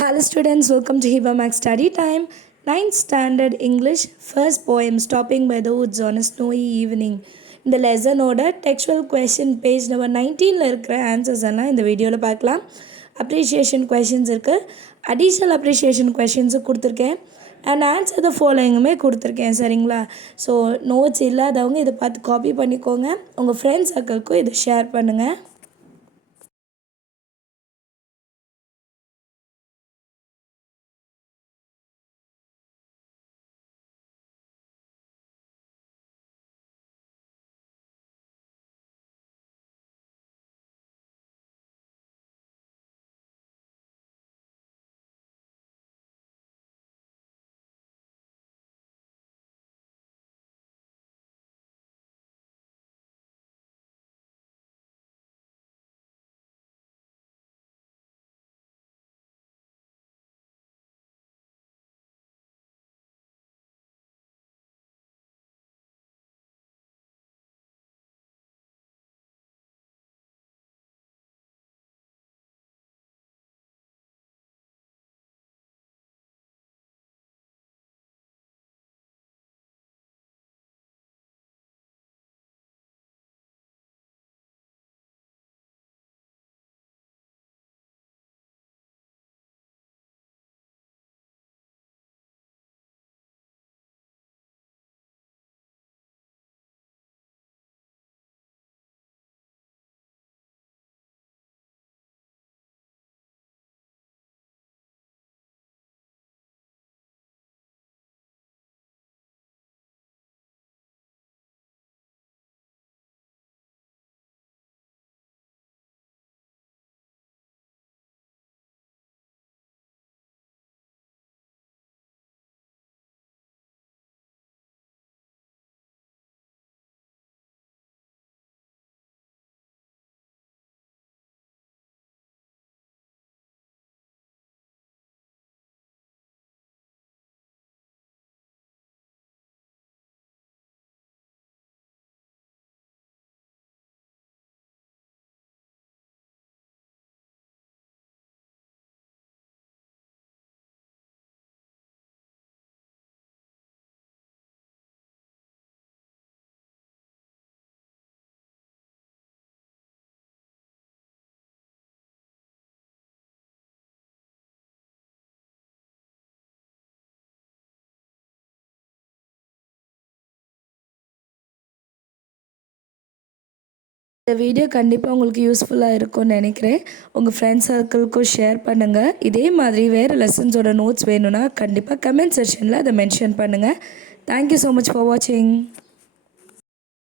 Hello students, welcome to Hiba Max Study Time. 9th Standard English, first poem, Stopping by the Woods on a Snowy Evening. இந்த லெசனோட textual question page number 19ல் இருக்கிற ஆன்சர்ஸ் எல்லாம் இந்த வீடியோவில் பார்க்கலாம். Appreciation questions இருக்குது, அடிஷ்னல் அப்ரிஷியேஷன் கொஷின்ஸும் கொடுத்துருக்கேன் அண்ட் ஆன்சர் த ஃபாலோயிங்குமே கொடுத்துருக்கேன். சரிங்களா? ஸோ நோட்ஸ் இல்லாதவங்க இதை பார்த்து காப்பி பண்ணிக்கோங்க, உங்கள் ஃப்ரெண்ட்ஸ் சர்க்கிள்க்கும் இதை ஷேர் பண்ணுங்கள். இந்த வீடியோ கண்டிப்பாக உங்களுக்கு யூஸ்ஃபுல்லாக இருக்கும்னு நினைக்கிறேன். உங்கள் ஃப்ரெண்ட்ஸ் சர்க்கிள்க்கும் ஷேர் பண்ணுங்கள். இதே மாதிரி வேறு லெசன்ஸோட நோட்ஸ் வேணும்னா கண்டிப்பாக கமெண்ட் செக்ஷனில் அதை மென்ஷன் பண்ணுங்கள். தேங்க்யூ ஸோ மச் ஃபார் வாட்சிங்.